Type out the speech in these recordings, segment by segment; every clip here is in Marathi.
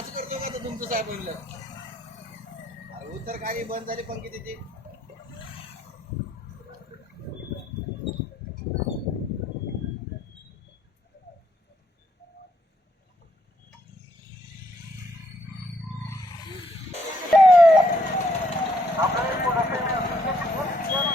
आज करतो का तर तुमचं साहेब म्हणलं? उत्तर काही बंद झाली पण कितीची आपल्याला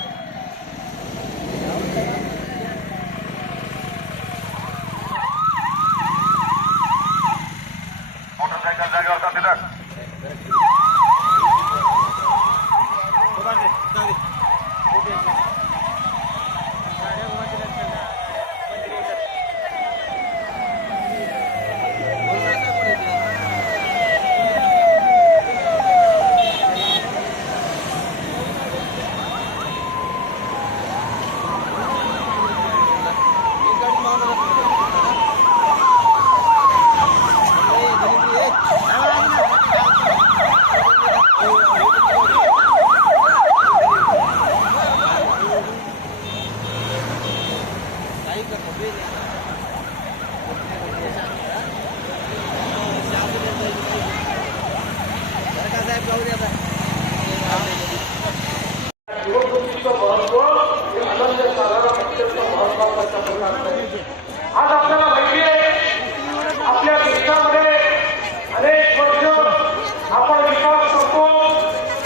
आपण विकास करतो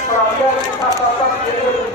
पण आपल्या विकासाचा केंद्र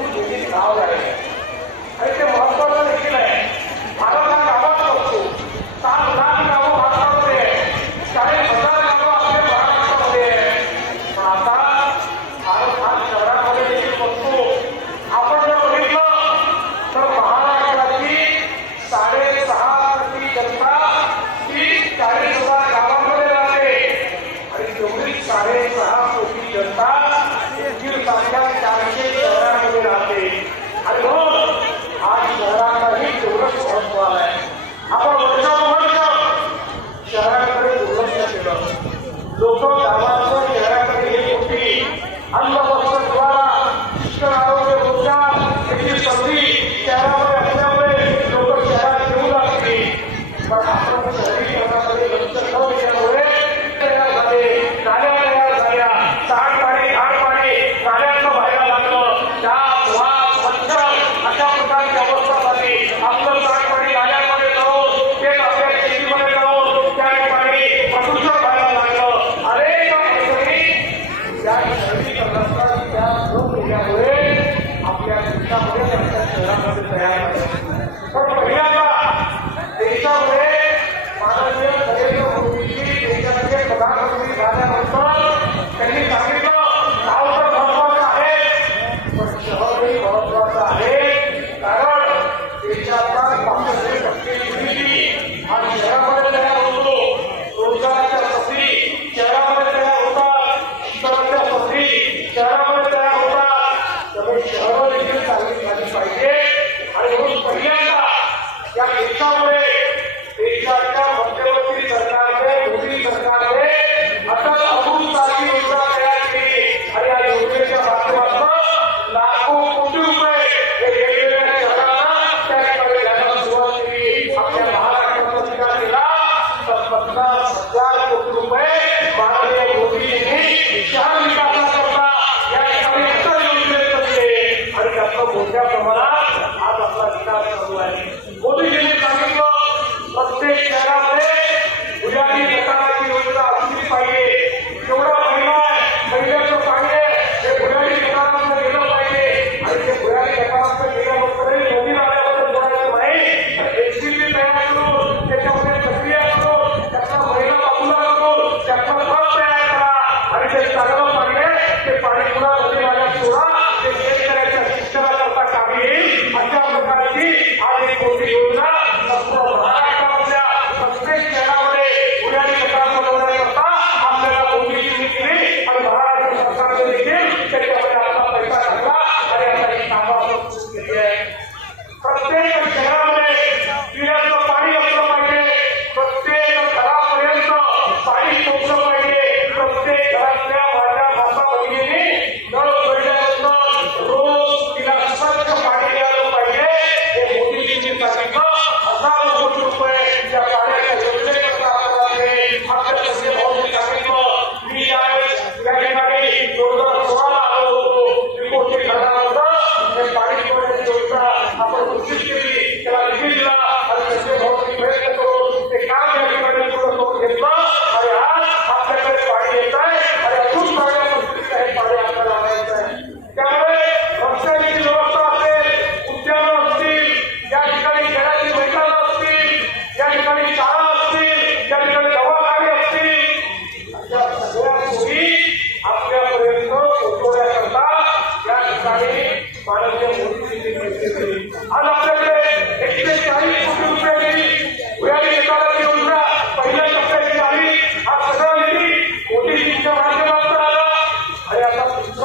que estará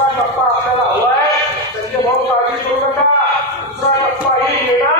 दुसरा टप्पा आपल्याला हवा आहे त्यांची म्हणून काळजी करू नका. दुसरा टप्पा ही येणार